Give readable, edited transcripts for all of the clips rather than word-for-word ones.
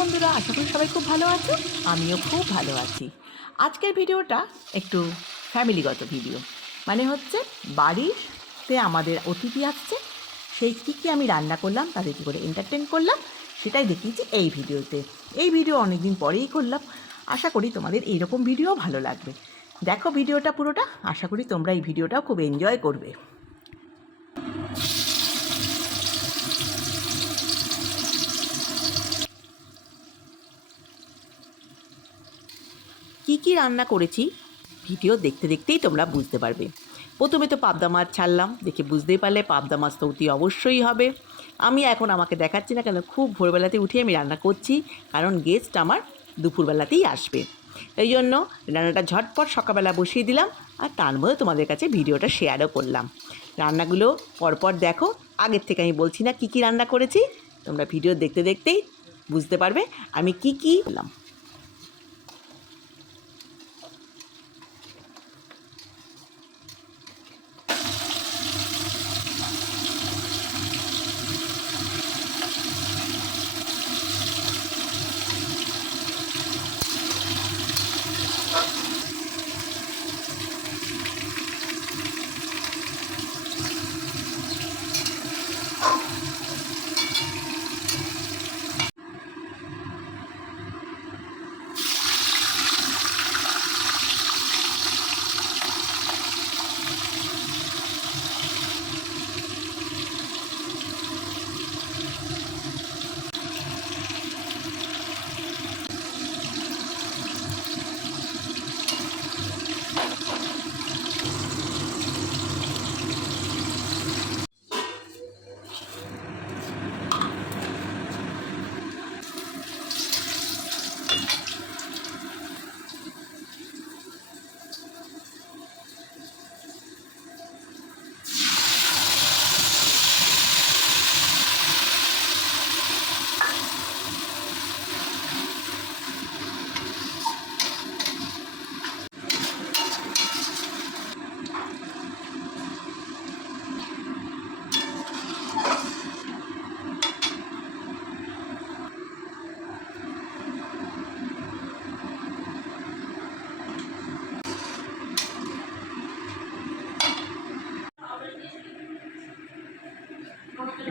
বন্ধুরা, আশা করি সবাই খুব ভালো আছো। আমিও খুব ভালো আছি। আজকের ভিডিওটা একটু ফ্যামিলিগত ভিডিও, মানে হচ্ছে বাড়িতে আমাদের অতিথি আসছে, সেই কী আমি রান্না করলাম, তাদের কী করে এন্টারটেন করলাম, সেটাই দেখিয়েছি এই ভিডিওতে। এই ভিডিও অনেক দিন পরেই করলাম। আশা করি তোমাদের এইরকম ভিডিও ভালো লাগবে। দেখো ভিডিওটা পুরোটা, আশা করি তোমরা এই ভিডিওটাও খুব এনজয় করবে। কি রান্না করেছি ভিডিও দেখতে দেখতেই তোমরা বুঝতে পারবে। প্রথমে তো পাবদা মাছ ছাড়লাম, দেখে বুঝতেই পারলে পাবদা মাছ তো অতি অবশ্যই হবে। আমি এখন আমাকে দেখাচ্ছি না কেন, খুব ভোরবেলাতে উঠে আমি রান্না করছি, কারণ গেস্ট আমার দুপুরবেলাতেই আসবে। এই জন্য রান্নাটা ঝটপট সকালবেলা বসিয়ে দিলাম, আর তার মধ্যে তোমাদের কাছে ভিডিওটা শেয়ারও করলাম। রান্নাগুলো পরপর দেখো, আগের থেকে আমি বলছি না কী রান্না করেছি, তোমরা ভিডিও দেখতে দেখতেই বুঝতে পারবে আমি কী করলাম।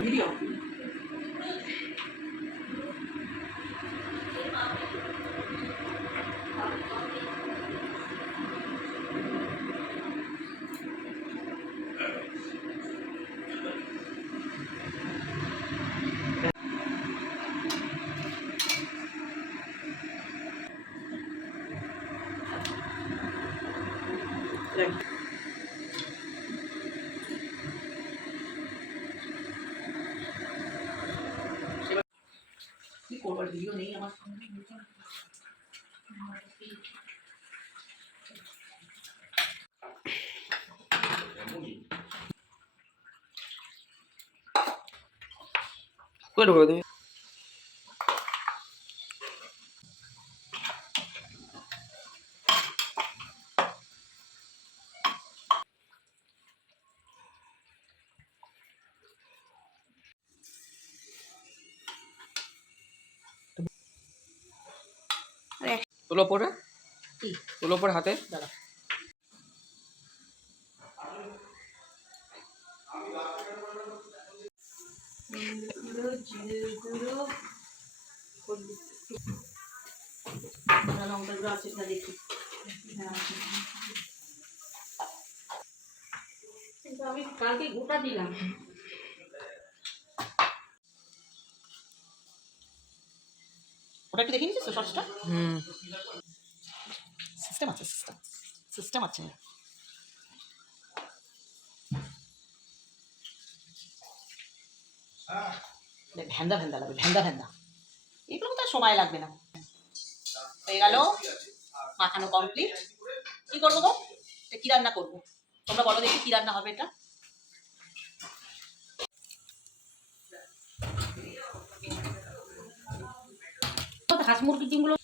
ভিডিও কি করবার ভিডিও নেই আমার সামনে। করে দেবে তোলো পরে তোলো পরে হাতে দাঁড়া। লঙ্কাগুলো আছে কিনা দেখি। কিন্তু আমি কালকে গোটা দিলাম। ওটা একটু দেখে নিচ্ছিস তো সসটা? সিস্টেম আছে, সিস্টেম আছে। ভ্যান্দা ভ্যান্দা লাগবে, ভ্যান্দা এগুলো তো সময় লাগবে না। হয়ে গেল, মাখানো কমপ্লিট। কি করবো গো, কি রান্না করবো তোমরা বলো দেখি, কি রান্না হবে এটা? হাঁস মুরগির ডিমগুলো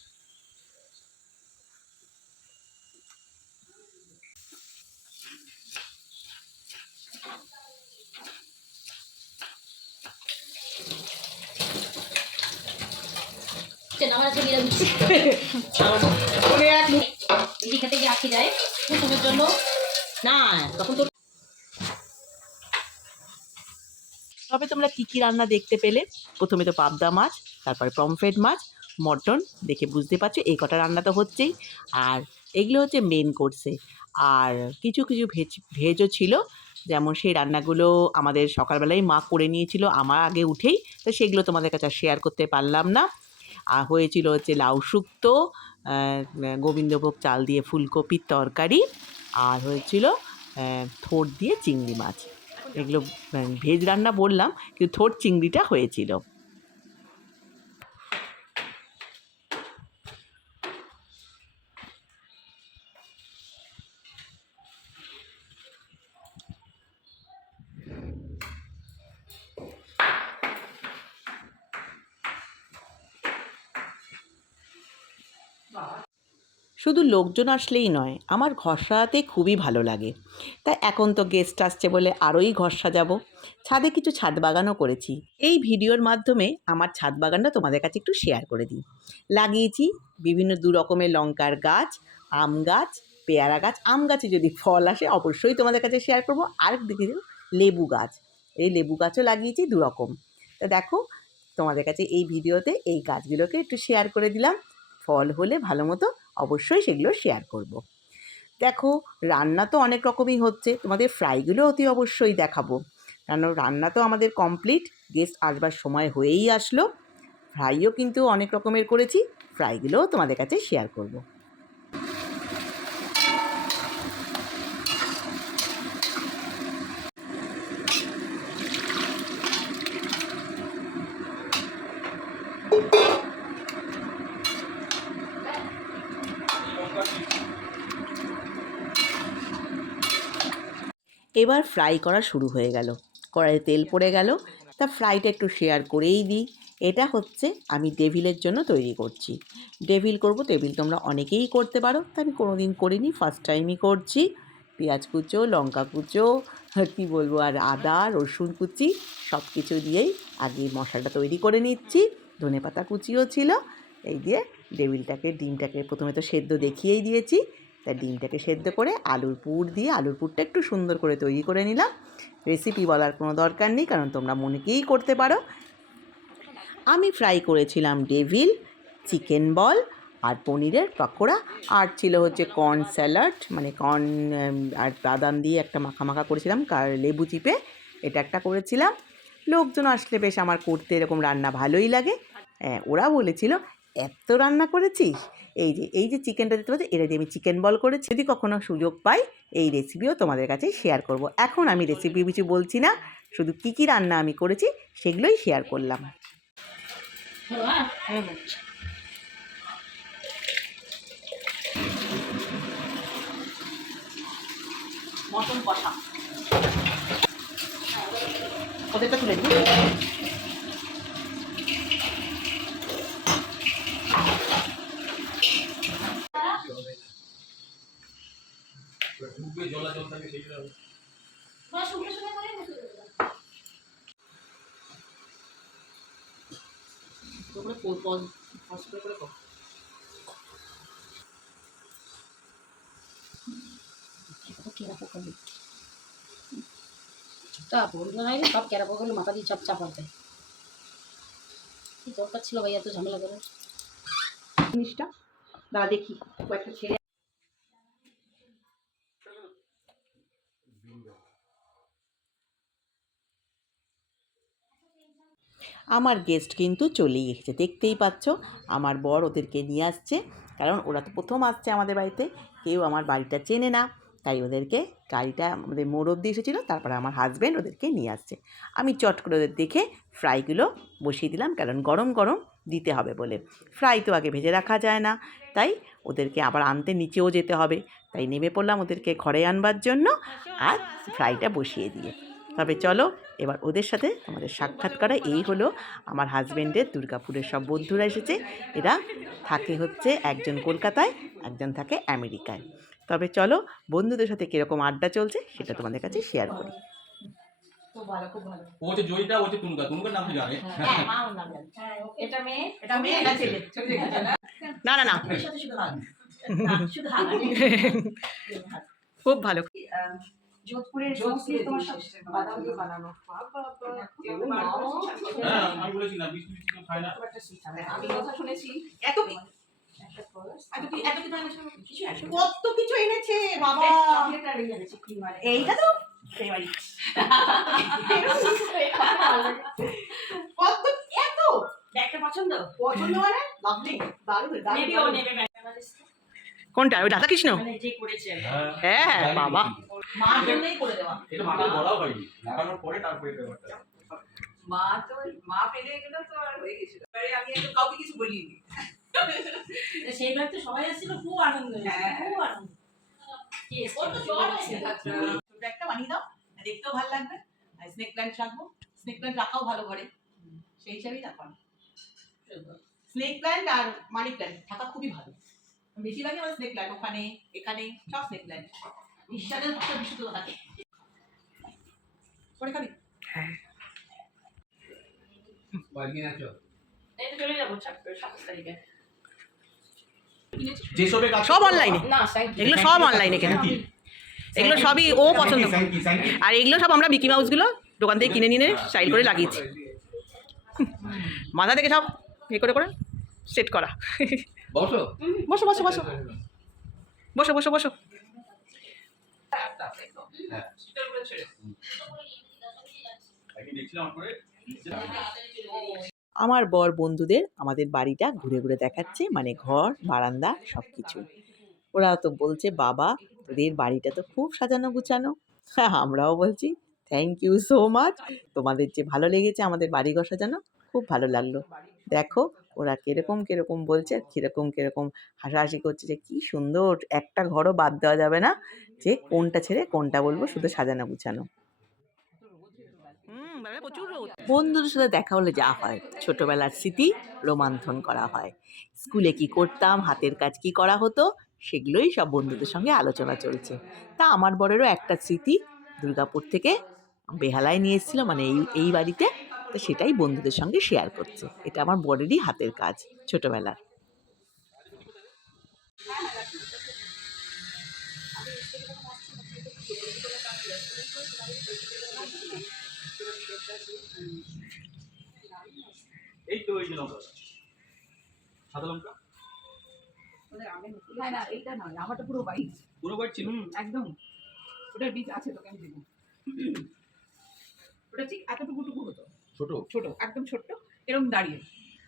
খেতে গিয়ে আঁকি যায় কুসুমের জন্য না তখন তো। তবে তোমরা কী কী রান্না দেখতে পেলে? প্রথমে তো পাবদা মাছ, তারপরে পমফ্রেট মাছ, মটন, দেখে বুঝতে পারছো এই কটা রান্না তো হচ্ছেই। আর এগুলো হচ্ছে মেন কোর্সে। আর কিছু কিছু ভেজও ছিল, যেমন সেই রান্নাগুলো আমাদের সকালবেলায় মা করে নিয়েছিল আমার আগে উঠেই, তো সেগুলো তোমাদের কাছে শেয়ার করতে পারলাম না। আর হয়েছিল হচ্ছে লাউ শুক্তো, গোবিন্দভোগ চাল দিয়ে ফুলকপির তরকারি, আর হয়েছিল থোড় দিয়ে চিংড়ি মাছ। এগুলো ভেজ রান্না বললাম, কিন্তু থোড় চিংড়িটা হয়েছিল। শুধু লোকজন আসলেই নয়, আমার ঘর সাজাতে খুবই ভালো লাগে। তাই এখন তো গেস্ট আসছে বলে আরোই ঘর সাজাবো। ছাদে কিছু ছাদ বাগানও করেছি। এই ভিডিওর মাধ্যমে আমার ছাদ বাগানটা তোমাদের কাছে একটু শেয়ার করে দিই। লাগিয়েছি বিভিন্ন দু রকমের লঙ্কার গাছ, আম গাছ, পেয়ারা গাছ। আম গাছে যদি ফল আসে অবশ্যই তোমাদের কাছে শেয়ার করবো। আর দিকে লেবু গাছ, এই লেবু গাছও লাগিয়েছি দু রকম। তা দেখো, তোমাদের কাছে এই ভিডিওতে এই গাছগুলোকে একটু শেয়ার করে দিলাম। ফল হলে ভালো মতো অবশ্যই সেগুলো শেয়ার করব। দেখো, রান্না তো অনেক রকমই হচ্ছে, তোমাদের ফ্রাইগুলো অতি অবশ্যই দেখাবো, কারণ রান্না তো আমাদের কমপ্লিট, গেস্ট আসবার সময় হয়েই আসলো। ফ্রাইও কিন্তু অনেক রকমের করেছি, ফ্রাইগুলোও তোমাদের কাছে শেয়ার করব। এবার ফ্রাই করা শুরু হয়ে গেল, কড়াইয়ে তেল পড়ে গেল। তা ফ্রাইটা একটু শেয়ার করেই দিই। এটা হচ্ছে আমি ডেভিলের জন্য তৈরি করছি। ডেভিল করব, ডেভিল তোমরা অনেকেই করতে পারো, তা আমি কোনো দিন করিনি, ফার্স্ট টাইমই করছি। পেঁয়াজ কুচো, লঙ্কা কুচো, কী বলবো, আর আদা রসুন কুচি সব কিছু দিয়েই আগে মশলাটা তৈরি করে নিচ্ছি। ধনেপাতা কুচিও ছিল। এই দিয়ে ডেভিলটাকে, ডিমটাকে প্রথমে তো সেদ্ধ দেখিয়েই দিয়েছি, তাই ডিমটাকে সেদ্ধ করে আলুর পুর দিয়ে আলুর পুরটা একটু সুন্দর করে তৈরি করে নিলাম। রেসিপি বলার কোনো দরকার নেই, কারণ তোমরা মনেকেই করতে পারো। আমি ফ্রাই করেছিলাম ডেভিল, চিকেন বল আর পনিরের পকোড়া, আর ছিল হচ্ছে কর্ন স্যালাড, মানে কর্ন আর বাদাম দিয়ে একটা মাখা মাখা করেছিলাম, লেবু চিপে এটা একটা করেছিলাম। লোকজন আসলে বেশ আমার করতে এরকম রান্না ভালোই লাগে। ওরা বলেছিল, এত রান্না করেছিস। এই যে চিকেনটা দিতে পারছি, এটা দিয়ে আমি চিকেন বল করেছি। যদি কখনো সুযোগ পাই এই রেসিপিও তোমাদের কাছে শেয়ার করব। এখন আমি রেসিপি কিছু বলছি না, শুধু কী কী রান্না আমি করেছি সেগুলোই শেয়ার করলাম। মটন কষা ওদেরটা তুলে দিই। সব ক্যারা পকলে মাথা দিয়ে চাপ চাপাতে কি দরকার ছিল ভাই এত ঝামেলা করে জিনিসটা দাঁড়া দেখি কয়েকটা ছেড়ে। আমার গেস্ট কিন্তু চলেই এসেছে, দেখতেই পাচ্ছ। আমার বর ওদেরকে নিয়ে আসছে, কারণ ওরা তো প্রথম আসছে আমাদের বাড়িতে, কেউ আমার বাড়িটা চেনে না, তাই ওদেরকে গাড়িটা আমাদের মোড় অব্দি এসেছিলো, তারপরে আমার হাজব্যান্ড ওদেরকে নিয়ে আসছে। আমি চট করে ওদের দেখে ফ্রাইগুলো বসিয়ে দিলাম, কারণ গরম গরম দিতে হবে বলে। ফ্রাই তো আগে ভেজে রাখা যায় না, তাই ওদেরকে আবার আনতে নিচেও যেতে হবে, তাই নেমে পড়লাম ওদেরকে ঘরে আনবার জন্য, আর ফ্রাইটা বসিয়ে দিয়ে। তবে চলো এবার ওদের সাথে আমাদের সাক্ষাৎ করা। এই হলো আমার হাজব্যান্ডের দুর্গাপুরের সব বন্ধুরা এসেছে। এরা থাকে হচ্ছে একজন কলকাতায়, একজন থাকে আমেরিকায়। তবে চলো বন্ধুদের সাথে কীরকম আড্ডা চলছে সেটা তোমাদের কাছে শেয়ার করি। খুব ভালো খুব ভালো। ও হচ্ছে জয়িতা, ও হচ্ছে তুনুকা। তুনুকার নাম তো জানে। হ্যাঁ মা ওর নাম জানে। এটা মেয়ে এটা ছেলে। ছবি দেখেছো না? না না না, এর সাথে শুধু হাত। না, শুধু হাত। খুব ভালো। যোধপুরের সংস্কৃতি তোমার বাদাম দিয়ে বানানো। হ্যাঁ, আমি বলেছি না, বিস্কুট কেউ খায় না। আমি কথা শুনেছি। এত কি এত কি জানিস কিছু আছে? কত কিছু এনেছে বাবা। চকলেট আর এই আছে কি মানে? এইটা তো ফেভারিট। কত এত ব্যাগটা পছন্দ? পছন্দ মানে লাভলি দারুণ নেবে ও দারুণ। নেবে ব্যাগটা। কোনটা ওই রাধাকৃষ্ণ? মানে যে করেছে হ্যাঁ বাবা, মার জন্যই করে দেওয়া। এটা মাকে বলাও হয়নি, লাগানোর পরে তারপরে এটা ব্যাপারটা। মা তো মা পেলে গেল তো আর হয়ে গেছিল। এবারে আমি একদম কাউকে কিছু বলিনি। সেই ব্যাগ তো সবাই আসছিল, খুব আনন্দ হয়েছে, হ্যাঁ। খুব আনন্দ। কি ওর তো জ্বর হয়েছে। ছোট একটা বানিয়ে দাও, দেখতেও ভালো লাগবে। আর স্নেক প্ল্যান্ট রাখবো, স্নেক প্ল্যান্ট রাখাও ভালো করে, সেই হিসাবেই রাখা। স্নেক প্ল্যান্ট আর মানি প্ল্যান্ট থাকা খুবই ভালো। বেশিরভাগই আমার স্নেক প্ল্যান্ট, ওখানে এখানে সব স্নেক প্ল্যান্ট। ঈশ্বরের ভক্ত বিশুদ্ধ থাকে। করে খাবি? হ্যাঁ। এই তো চলে যাবো 27 তারিখে। যেসবে কাজ সব অনলাইনে, না থ্যাংক ইউ। এগুলো সব অনলাইনে কেনা, এগুলো সবই ও পছন্দ করে। আর এগুলো সব আমরা মিকি মাউসগুলো দোকান থেকে কিনে নিয়ে স্টাইল করে লাগিয়েছি, মাথা থেকে সব এ করে করে সেট করা। বসো। বসো বসো বসো বসো বসো বসো। হ্যাঁ, একদিন দেখছিলাম করে আমার বর বন্ধুদের আমাদের বাড়িটা ঘুরে ঘুরে দেখাচ্ছে, মানে ঘর বারান্দা সব কিছু। ওরা তো বলছে বাবা তোদের বাড়িটা তো খুব সাজানো গুছানো। হ্যাঁ, আমরাও বলছি থ্যাংক ইউ সো মাচ, তোমাদের যে ভালো লেগেছে আমাদের বাড়িঘর সাজানো, খুব ভালো লাগলো। দেখো ওরা কিরকম কিরকম বলছে, আর কিরকম কিরকম হাসাহাসি করছে যে কি সুন্দর, একটা ঘরও বাদ দেওয়া যাবে না যে কোনটা ছেড়ে কোনটা বলবো, শুধু সাজানো গুছানো। বন্ধুদের সাথে দেখা হলে যা হয়, ছোটবেলার স্মৃতি রোমন্থন করা হয়। স্কুলে কি করতাম, হাতের কাজ কি করা হতো, সেগুলোই সব বন্ধুদের সঙ্গে আলোচনা চলছে। তা আমার বরেরও একটা স্মৃতি দুর্গাপুর থেকে বেহালায় নিয়ে এসেছিল, মানে এই বাড়িতে, তো সেটাই বন্ধুদের সঙ্গে শেয়ার করছে। এটা আমার বরেরই হাতের কাজ ছোটবেলার। এই তো এই যে লঙ্কা, সাদা লঙ্কা না না এইটা নয়, আমারটা পুরো বাইট। পুরো বাইট ছিল। একদম ওটার বীজ আছে, তোকে আমি দেবো। ওটা ঠিক এতটুকু টুকু হতো, ছোট ছোট একদম ছোট্ট, এরকম দাঁড়িয়ে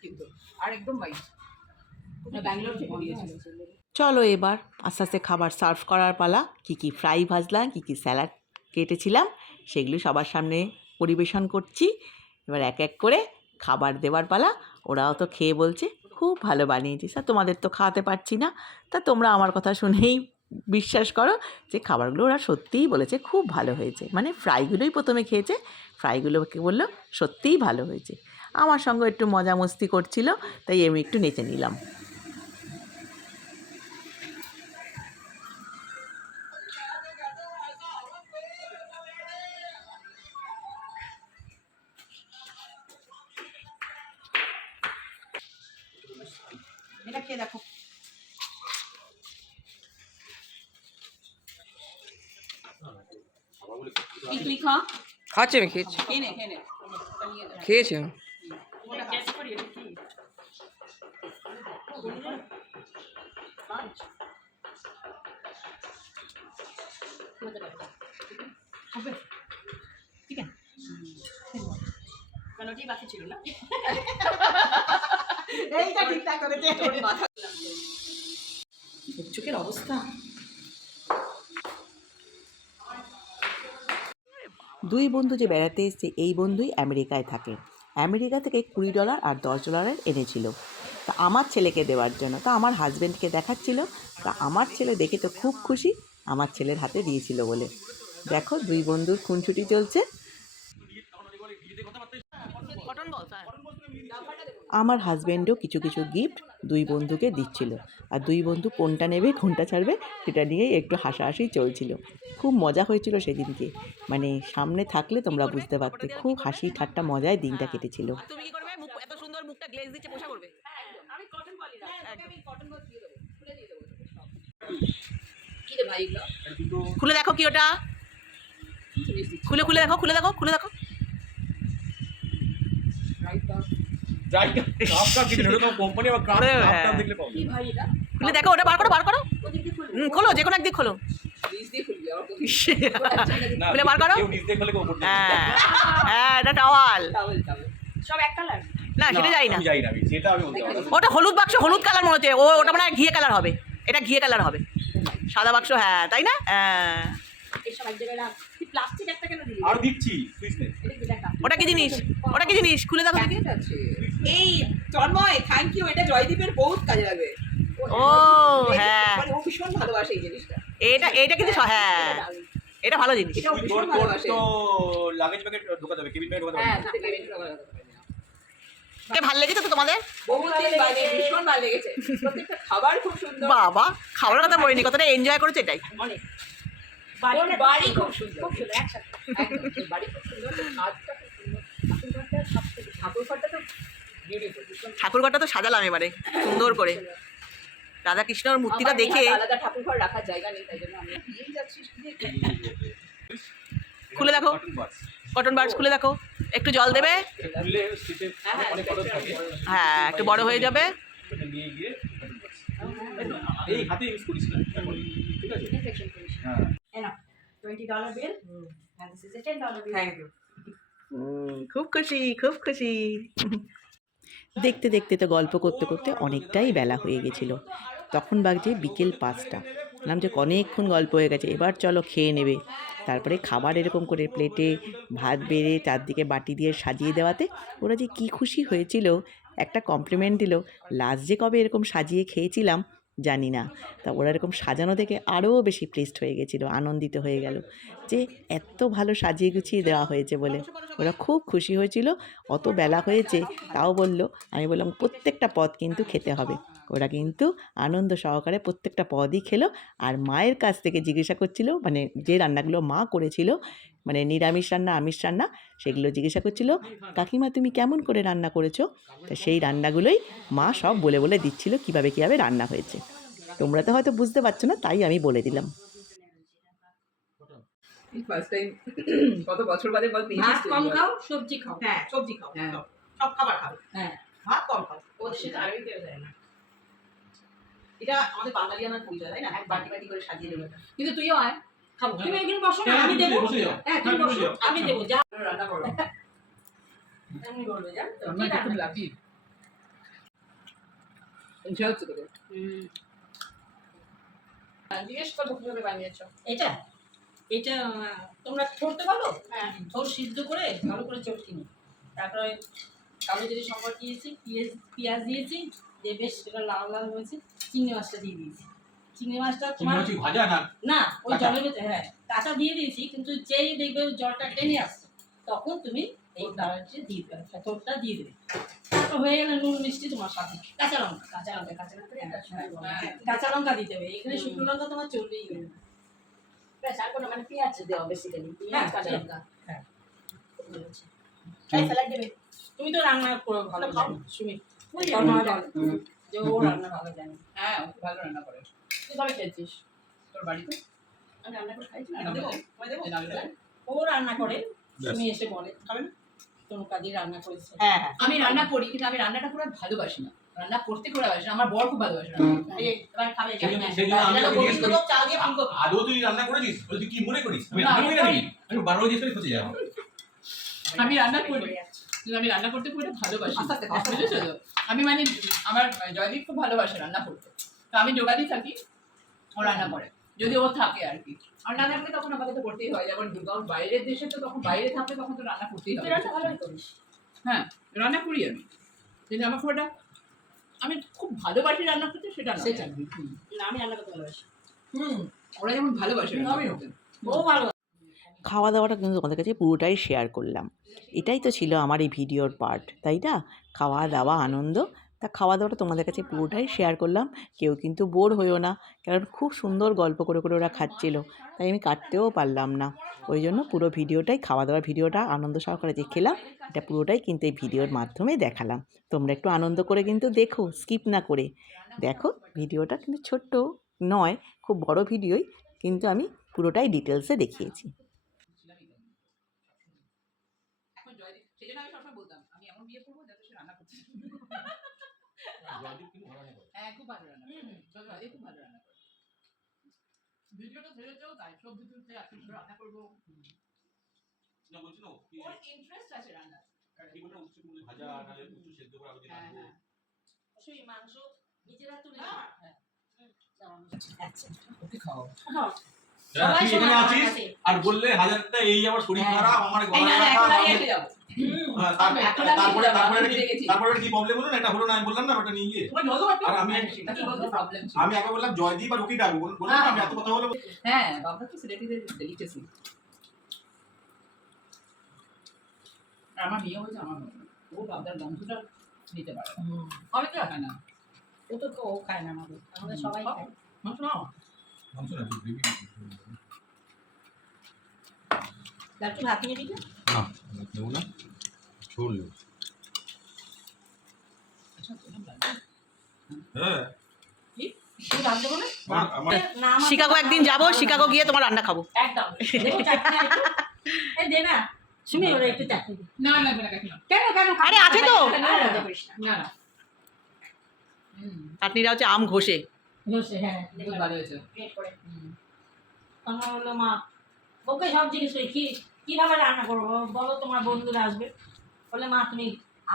কিন্তু, আর একদম বাইট। ব্যাঙ্গালোর থেকে দিয়েছিল। চলো এবার আস্তে আস্তে খাবার সার্ভ করার পালা। কি কি ফ্রাই ভাজলাম, কি কি স্যালাড কেটেছিলাম, সেগুলো সবার সামনে পরিবেশন করছি। এবার এক এক করে খাবার দেওয়ার পালা। ওরাও তো খেয়ে বলছে খুব ভালো বানিয়েছিস, আর তোমাদের তো খাওয়াতে পারছি না, তা তোমরা আমার কথা শুনেই বিশ্বাস করো যে খাবারগুলো ওরা সত্যিই বলেছে খুব ভালো হয়েছে। মানে ফ্রাইগুলোই প্রথমে খেয়েছে, ফ্রাইগুলোকে বললো সত্যিই ভালো হয়েছে। আমার সঙ্গে একটু মজা মস্তি করছিল, তাই আমি একটু নেচে নিলাম। এটা খেয়ে দেখো। তুই খা। খাচ্ছি, আমি খেয়েছি, খেয়ে নে খেয়ে নে। খেয়েছি আমি। টেস্ট করি এটা কি? হবে ঠিক আছে, মানে ওটাই বাকি ছিল না? এইটা ঠিকঠাক করেছে। চোখের অবস্থা। দুই বন্ধু যে বেড়াতে এসছে, এই বন্ধুই আমেরিকায় থাকে। আমেরিকা থেকে $20 আর $10 এনেছিল, তা আমার ছেলেকে দেওয়ার জন্য। তা আমার হাজব্যান্ডকে দেখাচ্ছিল, তা আমার ছেলে দেখে তো খুব খুশি, আমার ছেলের হাতে দিয়েছিল বলে। দেখো দুই বন্ধুর খুনছুটি চলছে। আমার হাজব্যান্ডও কিছু কিছু গিফট দুই বন্ধুকে দিচ্ছিল, আর দুই বন্ধু কোনটা নেবে কোনটা ছাড়বে সেটা নিয়েই একটু হাসাহাসি চলছিল। খুব মজা হয়েছিল সেদিনকে, মানে সামনে থাকলে তোমরা বুঝতে পারতে, খুব হাসি ঠাট্টা মজায় দিনটা কেটেছিল। তুমি কি করবে? মুখ এত সুন্দর মুখটা গ্লেজ দিচ্ছে, পোষা করবে। আমি কটন বলি না, আমি কটন বল দিয়ে দেবো, খুলে দিয়ে দেবো সব। কি রে ভাই এগুলো? খুলে দেখো কি ওটা, খুলে খুলে দেখো, খুলে দেখো, খুলে দেখো। জায়গা কাপ কাপ কিছু না, কোম্পানি আবার কাপ কাপ দেখলে কম। কি ভাই এটা? খুলে দেখো ওটা, বার করো, বার করো। ওদিক দিয়ে খুলবি? খোলো, যে কোনো একদিক খোলো। প্লিজ দিয়ে খুলবি, আমার তো না, খুলে বার করো। কেউ নিচ দিয়ে খোলে, কেউ উপর দিয়ে হ্যাঁ হ্যাঁ, এটা টাওয়াল। টাওয়েল টাওয়েল সব এক কালার। না সেটা যাই না, আমি যাই না, আমি সেটা আমি বলতে পারবো না। ওটা হলুদ বাক্স, হলুদ কালার মনে হচ্ছে, ওটা মানে ঘিয়ে কালার হবে, এটা ঘিয়ে কালার হবে। সাদা বাক্স, হ্যাঁ তাই না? হ্যাঁ। এসব এক জায়গায় রাখ। তুই প্লাস্টিক একটা কেন দিলি? আর দিচ্ছি সুইচ নেই। এটা কি দেখা? ওটা কি জিনিস, ওটা কি জিনিস, খুলে দেখো দেখি। প্যাকেট আছে। এই তন্ময়, থ্যাংক ইউ, এটা জয়দীপের বহুত কাজে লাগবে। ও হ্যাঁ, মানে ও ভীষণ ভালোবাসে এই জিনিসটা। এটা কিন্তু হ্যাঁ, এটা ভালো জিনিস। এটা ও তুই ভীষণ তোর ভালোবাসে। তো লাগেজ প্যাকেট ঢোকাতে হবে, কেবিন প্যাকেট ঢোকাতে হ্যাঁ, হবে। তাতে কেবিন ঢোকানো যাবে। কে ভালো লেগেছে তো তোমাদের? বহুত দিন বাদে ভীষণ ভালো লেগেছে। প্রত্যেকটা খাবার খুব সুন্দর। বাবা, খাবারের কথা বলিনি, কতটা এনজয় করেছে এটাই। অনেক। বাড়ি খুব সুন্দর। খুব সুন্দর একসাথে। একদম। তোর বাড়ি খুব সুন্দর। তোর কাজটা খুব সুন্দর। ঠাকুরঘরটা সবথেকে, ঠাকুরঘরটা তো বিউটিফুল। ঠাকুরঘরটা তো সাজালাম এবারে সুন্দর করে, রাধা কৃষ্ণর মূর্তিটা আমার দেখে। এখানে আলাদা ঠাকুরঘর রাখার জায়গা নেই, তাই জন্য আমি নিয়ে যাচ্ছি। খুলে দেখো, কটন বাস। কটন বার্ডস খুলে দেখো, একটু জল দেবে, এটা খুললে সিটে হ্যাঁ, অনেক কটন থাকে। হ্যাঁ একটু বড় হয়ে যাবে। এটা নিয়ে গিয়ে কটন বাস। এই হাতে ইউজ করিস না এখন, ঠিক আছে? হ্যাঁ। $20 bill and this is a $10 bill. Thank you. খুব খুশি, খুব খুশি। দেখতে দেখতে তো গল্প করতে করতে অনেকটাই বেলা হয়ে গেছিল। তখন বাজে বিকেল 5টা। বললাম যে অনেকক্ষণ গল্প হয়ে গেছে, এবার চলো খেয়ে নেবে। তারপরে খাবার এরকম করে প্লেটে ভাত বেড়ে চারদিকে বাটি দিয়ে সাজিয়ে দেওয়াতে ওরা যে কী খুশি হয়েছিল। একটা কমপ্লিমেন্ট দিল, লাস্ট যে কবে এরকম সাজিয়ে খেয়েছিলাম জানি না। তা ওরা এরকম সাজানো দেখে আরও বেশি প্লেসড হয়ে গেছিলো, আনন্দিত হয়ে গেল যে এত ভালো সাজিয়ে গুছিয়ে দেওয়া হয়েছে বলে। ওরা খুব খুশি হয়েছিল। অত বেলা হয়েছে তাও বলল, আমি বললাম প্রত্যেকটা পদ কিন্তু খেতে হবে। ওরা কিন্তু আনন্দ সহকারে প্রত্যেকটা পদই খেলো। আর মায়ের কাছ থেকে জিজ্ঞাসা করছিল, মানে যে রান্নাগুলো মা করেছিল, মানে নিরামিষ রান্না আমিষ রান্না, সেগুলো জিজ্ঞাসা করছিল, কাকিমা তুমি কেমন করে রান্না করেছো? তা সেই রান্নাগুলোই মা সব বলে বলে দিচ্ছিল কীভাবে কীভাবে রান্না হয়েছে। তোমরা তো হয়তো বুঝতে পারছো না, তাই আমি বলে দিলাম। ফার্স্ট টাইম কত বছর বাদে বল পেয়েছিস? ভাত কম খাও, সবজি খাও। হ্যাঁ সবজি খাও, হ্যাঁ। সব খাবার খাও, হ্যাঁ, ভাত কম খাও। ও সেটা আরোই কেউ দেয় না। এটা আমাদের বাঙালিয়ানার পরিচয়, তাই না? এক বাটি বাটি করে সাজিয়ে দেবে। কিন্তু তুইও আয়, খাবো। তুমি এখানে বসো না, আমি দেবো। বসে যাও। হ্যাঁ, তুমি হ্যাঁ, বসে বসো, যাও। আমি দেবো। যা রান্না করো। এমনি বলবে, জান তো? রান্না কি করতে রান্না? লাগি। ইচ্ছা হচ্ছে তোকে? জিজ্ঞেস করবো কিভাবে বানিয়েছো? এটা এটা তোমরা করতে পারো। হ্যাঁ, ঝোল সিদ্ধ করে ভালো করে চটকি নি, তারপরে কালো জিরে সম্বার দিয়েছি, পেঁয়াজ দিয়েছি, দিয়ে বেশ সেটা লাল লাল হয়েছে। চিংড়ি মাছটা দিয়ে দিয়েছি। চিংড়ি মাছটা তোমার ভাজা না, না, ওই কাঁচা। জলের মধ্যে, হ্যাঁ কাঁচা দিয়ে দিয়েছি, কিন্তু যেই দেখবে ওই জলটা টেনে আসছে তখন তুমি এই দাঁড়াচ্ছে দিয়ে দেবে, তোরটা দিয়ে দেবে। তারপর হয়ে গেলে নুন মিষ্টি তোমার সাথে, কাঁচা লঙ্কা কাঁচা লঙ্কা দিতে হবে। এখানে শুকনো লঙ্কা তোমার চলবেই না। ব্যাস আর কোনো মানে পেঁয়াজ দেওয়া বেসিক্যালি পেঁয়াজ হ্যাঁ, কাঁচা হ্যাঁ। লঙ্কা হ্যাঁ। এই স্যালাড দেবে তুমি তো রান্না করে ভালো খাও। জানো, সুমি বুঝলি? যে ও রান্না ভালো জানে। হ্যাঁ, ও ভালো রান্না করে। তুই কবে খেয়েছিস? তোর বাড়িতে? আমি রান্না করে খাইছি। রান্না করে? এই রান্না করে? ও রান্না করে, তুমি এসে বলে খাবেন, তনুকা দিয়ে রান্না করেছে। হ্যাঁ হ্যাঁ, আমি রান্না করি, কিন্তু আমি রান্নাটা পুরো ভালোবাসি না। রান্না করতে করে ভালোবাসি না। আমার বর খুব ভালোবাসে রান্না করতে। এই এবার খাবে, সেই জন্য- হ্যাঁ। সেই জন্য আমি এটা তো তোকে জিজ্ঞেস গোবিন্দভোগ চাল দিয়ে ফুলকপি। আদৌ তুই রান্না করেছিস? বলে তুই কি মনে করিস? আমি না, রান্না আমি করি না করি। নাকি? আমি বারবার জিজ্ঞেস করে খুঁজে যাবো। আমি রান্না করি, কিন্তু আমি রান্না করতে পুরো ভালোবাসি। আস্তে আস্তে, আস্তে আস্তে। বুঝেছো তো? আমি মানে আমার জয়দীপ খুব ভালোবাসে রান্না করতে, তো আমি যোগাদি থাকি, ও রান্না করে যদি ও থাকে আর কি। আর না থাকলে তখন আমাকে তো করতেই হয়। যেমন কারণ বাইরের দেশে তো তখন বাইরে থাকলে তখন তো রান্না করতেই তুই হবে। রান্না ভালোই করিস। হ্যাঁ, রান্না করি আমি, কিন্তু আমার খুব একটা আমি খুব ভালোবাসি রান্না করতে সেটা না। সেটা। না, আমি রান্না করতে ভালোবাসি। ওরা যেমন ভালোবাসে রান্না করতে। ও ভালো। খাওয়া দাওয়াটা কিন্তু তোমাদের কাছে পুরোটাই শেয়ার করলাম। এটাই তো ছিল আমার এই ভিডিওর পার্ট, তাই না? খাওয়া দাওয়া আনন্দ। তা খাওয়া দাওয়াটা তোমাদের কাছে পুরোটাই শেয়ার করলাম। কেউ কিন্তু বোর হইও না, কারণ খুব সুন্দর গল্প করে করে ওরা খাচ্ছিল, তাই আমি কাটতেও পারলাম না। ওই জন্য পুরো ভিডিওটাই, খাওয়া দাওয়ার ভিডিওটা আনন্দ সহকারে যে খেলাম, এটা পুরোটাই কিন্তু এই ভিডিওর মাধ্যমে দেখালাম। তোমরা একটু আনন্দ করে কিন্তু দেখো, স্কিপ না করে দেখো। ভিডিওটা কিন্তু ছোট্ট নয়, খুব বড় ভিডিওই, কিন্তু আমি পুরোটাই ডিটেলসে দেখিয়েছি। এখন জয়দীপ, সেই জন্য আমি সবসময় বলতাম আমি এমন বিয়ে করবো যাতে সে রান্না করতে জয়দীপ কিন্তু ভালো রান্না করে। হ্যাঁ খুব ভালো রান্না করে। জয়দীপ খুব ভালো রান্না করে। ভিডিওটা ছেড়েছেও তাই, সবজি তুলতে আজকে রান্না করবো। না বলছি না কি ওর ইন্টারেস্ট আছে রান্না। কি বলে উচ্চ কুমড়ো ভাজা নালে উচ্চ সেদ্ধ করে আগে হ্যাঁ রাখবো। হ্যাঁ সেই মাংস নিজেরা তুলে হ্যাঁ। আচ্ছা ওকে খাও। হ্যাঁ, তুই এখানে আছিস আর বললে হাজারটা এই আমার শরীর খারাপ, আমার গলা ব্যথা। এসে যাবো। হ্যাঁ, এখন আমি তারপরে এসে যাবো, তারপরে আমি কি দেখেছি। তারপরে কি প্রবলেম হলো না? এটা হলো না, আমি বললাম না ওটা নিয়ে গিয়ে। তোমার বলতে পারতো? আর আমি সেটা কি বলতে প্রবলেম ছিল? আমি আগে বললাম জয়দীপ আর রুকি ডাকবো, বললাম না আমি এত কথা বলে। হ্যাঁ বাবা তো সিলেটিদের ডেলিকেসি। আর আমার মেয়ে হয়েছে আমার মতো, ও বাবার গন্ধটা নিতে পারে না। আমি তো খাই না। ও তো ও খায় না, আমাদের সবাই খায়। মাংস নাও। মাংস না গ্রেভি। একটু ভাত নিয়ে দিবি? না নেব না, ঝোল নেব। আচ্ছা তোমার লাগবে? হ্যাঁ তুই ভাত দেবো না? আমার না, আমার শিকাগো একদিন যাবো, শিকাগো গিয়ে তোমার রান্না খাবো। একদম দেখো চাটনি একটু। এই দে না, শুনি ওরা একটু চাটনি দে। না লাগবে না কাকিমা। কেন কেন আরে, আছে তো। না, না, করিস না। না না। চাটনিটা হচ্ছে আম ঘষে। বসে, হ্যাঁ খুব ভালো হয়েছে। পেট করে। আমার হলো মা ওকে সব জিজ্ঞেস করি কিভাবে রান্না করবো বলো, তোমার বন্ধুরা আসবে, বলে মা তুমি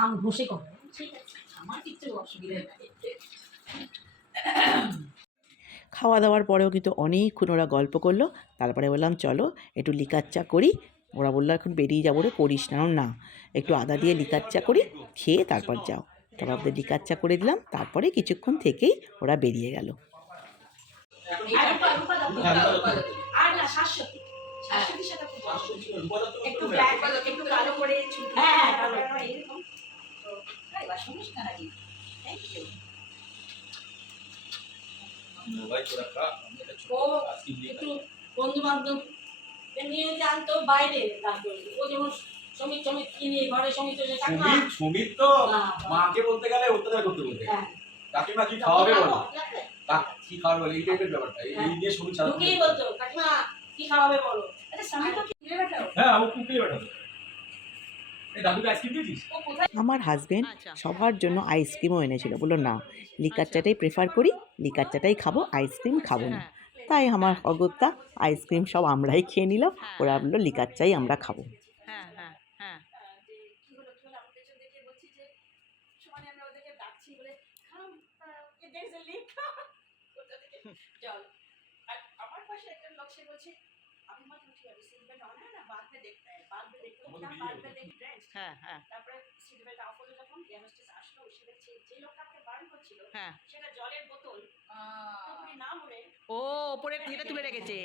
আম ঘষে করো। ঠিক আছে, আমার কিছু অসুবিধা নেই। খাওয়া দাওয়ার পরেও কিন্তু অনেকক্ষণ ওরা গল্প করলো। তারপরে বললাম চলো একটু লিকার চা করি। ওরা বললো এখন বেরিয়ে যাবো রে, করিস না। না, একটু আদা দিয়ে লিকার চা করি, খেয়ে তারপর যাও। তারপর ওদের লিকার চা করে দিলাম, তারপরে কিছুক্ষণ থেকেই ওরা বেরিয়ে গেল। আর না শাশ্বতী, শাশ্বতীর সাথে খুব ভালো। একটু ব্ল্যাক, একটু কালো করে চুল। হ্যাঁ কালো এরকম। এবার সমস্যা নাকি? Thank you. মোবাইল তোরা খা, আমি এটা ছোট ও আইসক্রিম দিয়ে একটু বন্ধু বান্ধব নিয়ে জানতো বাইরে রাখতো। ও যেমন সমিত কিনে ঘরে সমিত কাকিমা। সুমিত তো না, মাকে বলতে গেলে অত্যাচার করতে বলতে হ্যাঁ কাকিমা কি খাওয়াবে বলো, লাগবে? কি খাওয়াবে বলো, এই টাইপের ব্যাপারটা এই নিয়ে সুমিত সারা ঢুকেই বলতো কাকিমা কি খাওয়াবে বলো। আরে স্বামী তো কিনে বেটাও। হ্যাঁ ও খুব প্রিয় ব্যাপার। এই দাদুকে আইসক্রিম দিয়েছিস? ও কোথায় আমার হাজবেন্ড সবার জন্য আইসক্রিমও এনেছিল। বললো না, লিকার চাটাই প্রেফার করি, লিকার চাটাই খাবো, আইসক্রিম খাবো না। তাই আমার অগত্যা আইসক্রিম সব আমরাই খেয়ে নিলাম। ওরা বললো লিকার চাই আমরা খাবো। হ্যাঁ হ্যাঁ হ্যাঁ যে কি হলো আমার পেছন থেকে বলছি যে সমানে আমরা ওদেরকে ডাকছি বলে খাম there is a leak কোথা থেকে জল। আর আমার পাশে একটা লোক সে বলছে अभी मत उठिए, अभी सीट बेल्ट ऑन है ना, बाद में देखते हैं, बाद में देखते हैं, बाद में देखते ड्रेस। হ্যাঁ হ্যাঁ তারপরে সিট বেল্ট অফ হলো যখন এয়ারহোস্টেস আসলো, এসে দেখছে যে লোকটা আমাকে বারণ করছিল হ্যাঁ। সেটা জলের বোতল পুরোপুরি না মুড়ে ও উপরে এটা তুলে রেখেছে।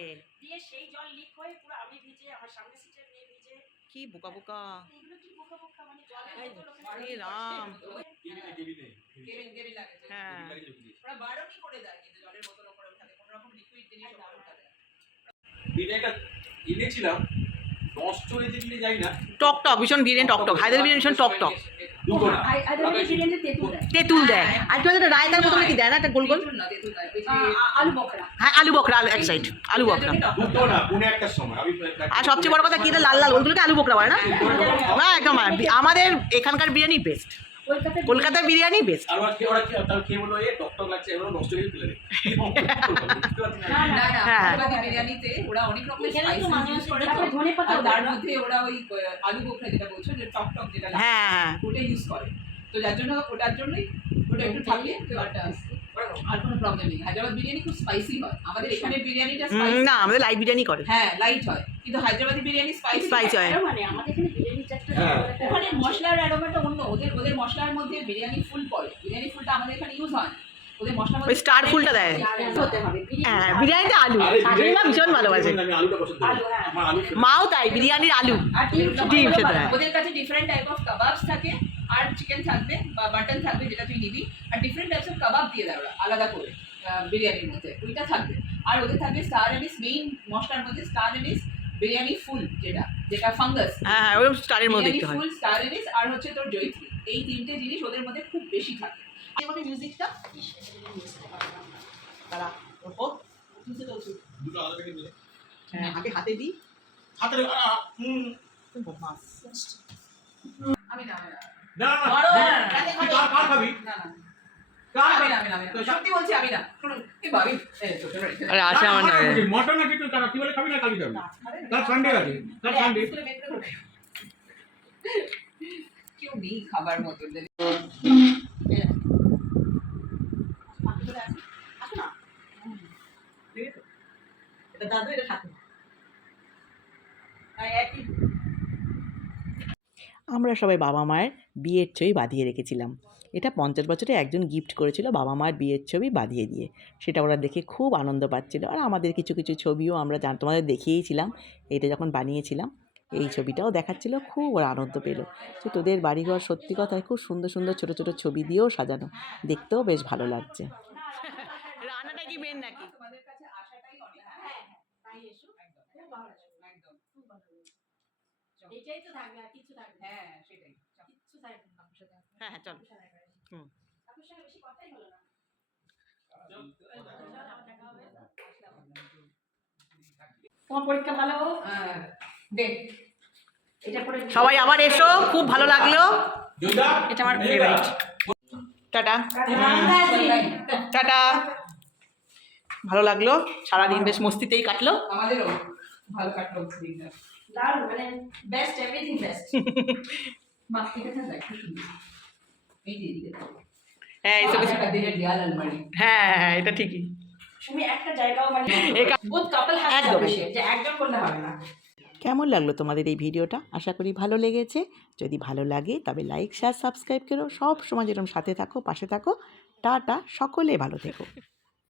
দিয়ে সেই জল লিক হয়ে পুরো আমি ভিজে, আমার সামনে সিটের মেয়ে ভিজে। কি বোকা বোকা। এগুলো কি বোকা বোকা, মানে জলের এই, বোতল ওখানে এ রাম। কেবিনে কেবিন লাগে। হ্যাঁ ওরা বারণই করে দেয় কিন্তু জলের বোতল ওপরে ওঠাতে, কোনো রকম লিকুইড জিনিস ওপরে ওঠাতে। এটা এনেছিলাম নষ্ট হয়েছে কিনে যাই না, টক টক, ভীষণ বিরিয়ানি টক টক, হায়দ্রাবাদি বিরিয়ানি ভীষণ টক টক, দুটো না তেঁতুল দেয়। আর একটু একটা রায়তার মতো কি দেয় না, একটা গোল গোল। তেঁতুল না, তেঁতুল নয়, ওই যে আলু বকরা। হ্যাঁ আলু বকরা, আলু এক সাইড আলু বকরা। দুটো না পুনে একটার সময় আমি আর সবচেয়ে বড় কথা কি, এটা লাল লাল ওইগুলোকে আলু বকরা বলে না? হ্যাঁ একদম। আমাদের এখানকার বিরিয়ানি বেস্ট, কলকাতার বিরিয়ানি বেস্ট। আর ওরা খেয়ে বললো এ টক টক লাগছে, এগুলো নষ্ট হয়ে ফেলে দেয়। না না, হ্যাঁ। হায়দ্রাবাদি বিরিয়ানিতে ওরা অনেক রকমের এখানে তো স্পাইসেস মাঝে ইউজ মাঝে করে, তারপরে ধনেপাতা আর দেয় তার না? মধ্যে ওরা ওই আলু বোখরা যেটা বলছো যে টক টক যেটা লাগে, হ্যাঁ হ্যাঁ। ওটা ইউজ করে। তো যার জন্য ওটার জন্যই ওটা একটু থাকলে ফ্লেভারটা আসে। আর কোনো প্রবলেম নেই। হায়দ্রাবাদ বিরিয়ানি খুব স্পাইসি হয়, আমাদের এখানে বিরিয়ানিটা স্পাইসি না, আমাদের লাইট বিরিয়ানি করে। হ্যাঁ লাইট হয়, কিন্তু হায়দ্রাবাদি বিরিয়ানি স্পাইসি স্পাইসি হয়। মানে আমাদের এখানে বিরিয়ানি চারটা হ্যাঁ। ওখানে মশলার অ্যারোমাটা অন্য, ওদের মশলার মধ্যে বিরিয়ানি ফুল পড়ে, বিরিয়ানি ফুলটা আমাদের এখানে ইউজ হয় না। ওদের মশলা ওই স্টার ফুলটা দেয়। হতে হবে হ্যাঁ বিরিয়ানিতে আলু আরে শাশুড়ি মা ভীষণ ভালোবাসে। আমি আলুটা পছন্দ করি আলু, হ্যাঁ। আমার আলু মাও তাই, বিরিয়ানির আলু আর ডিম ডিম সেদ্ধ, হ্যাঁ। ওদের কাছে ডিফারেন্ট টাইপ অফ কাবাবস থাকে, আর চিকেন থাকবে বা মাটন থাকবে যেটা তুই নিবি, আর ডিফারেন্ট টাইপস অফ কাবাব দিয়ে দেয় ওরা আলাদা করে বিরিয়ানির মধ্যে, ওইটা থাকবে। আর ওদের থাকবে স্টার অ্যানিস, মেইন মশলার মধ্যে স্টার অ্যানিস, বিরিয়ানি ফুল যেটা ফাঙ্গাস, হ্যাঁ হ্যাঁ ওই স্টারের মধ্যে বিরিয়ানি দেখতে হয়। ফুল, স্টার অ্যানিস, আর হচ্ছে তোর জয়িত্রী, এই তিনটে জিনিস ওদের মধ্যে খুব বেশি থাকে। এবারে মিউজিকটা তারা ওপো দুটো আলাদা থেকে নিয়ে হ্যাঁ আগে হাতে দিই। হাতে বদমাস। আমি না না না বড়, তুই কার খাবি না না কার আমি না, আমি না, আমি না, সত্যি বলছি আমি না। শুনুন কি ভাবি আরে আসে আমার না মটন আছে তুই কি বলে খাবি না কালি খাবি কাল সানডে আছে কাল সানডে কেউ নেই খাবার মতো এটা দাদু, এটা ঠাকুমা। আমরা সবাই বাবা মায়ের বিয়ের ছবি বাঁধিয়ে রেখেছিলাম। এটা 50 বছরে একজন গিফট করেছিল বাবা মায়ের বিয়ের ছবি বাঁধিয়ে দিয়ে। সেটা ওরা দেখে খুব আনন্দ পাচ্ছিল। আর আমাদের কিছু কিছু ছবিও আমরা তোমাদের দেখিয়েছিলাম। এটা যখন বানিয়েছিলাম এই ছবিটাও দেখাচ্ছিল, খুব ওরা আনন্দ পেল। তো তোদের বাড়িঘর সত্যি কথায় খুব সুন্দর সুন্দর ছোটো ছোটো ছবি দিয়েও সাজানো, দেখতেও বেশ ভালো লাগছে। রান্নাটা কি মেন নাকি? তোমাদের কাছে আসাটাই অনেক, হ্যাঁ তাই এসো খুব ভালো লাগবে একদম খুব ভালো লাগবে এটাই তো থাকবে আর কিছু থাকবে না। হ্যাঁ সেটাই। কিচ্ছু থাকবে না আপনার সাথে হ্যাঁ হ্যাঁ চল। হুম। আপনার সঙ্গে বেশি কথাই হলো না দেখা হবে তোমার পরীক্ষা ভালো হোক দেখ এটা পরে সবাই আবার এসো, খুব ভালো লাগলো। জয়দা এটা আমার ফেভারিট। Tata tata. ভালো লাগলো, সারাদিন বেশ মস্তিতেই কাটলো। আমাদেরও ভালো কাটলো দিনটা। দারুণ মানে বেস্ট এভরিথিং বেস্ট মা ঠিক আছে দেখ কি সুন্দর। এই যে এদিকে দাও। হ্যাঁ এইসব কিছু, একটা দিনের দেয়াল আলমারি। হ্যাঁ হ্যাঁ এটা ঠিকই। তুমি একটা জায়গাও মানে বহুত কাপল হ্যাজ একদম। যে একজন করলে হবে না। কেমন লাগলো তোমাদের এই ভিডিওটা? আশা করি ভালো লেগেছে। যদি ভালো লাগে তবে লাইক শেয়ার সাবস্ক্রাইব করো। সব সময় যেরকম সাথে থাকো, পাশে থাকো। টাটা, সকলে ভালো থেকো।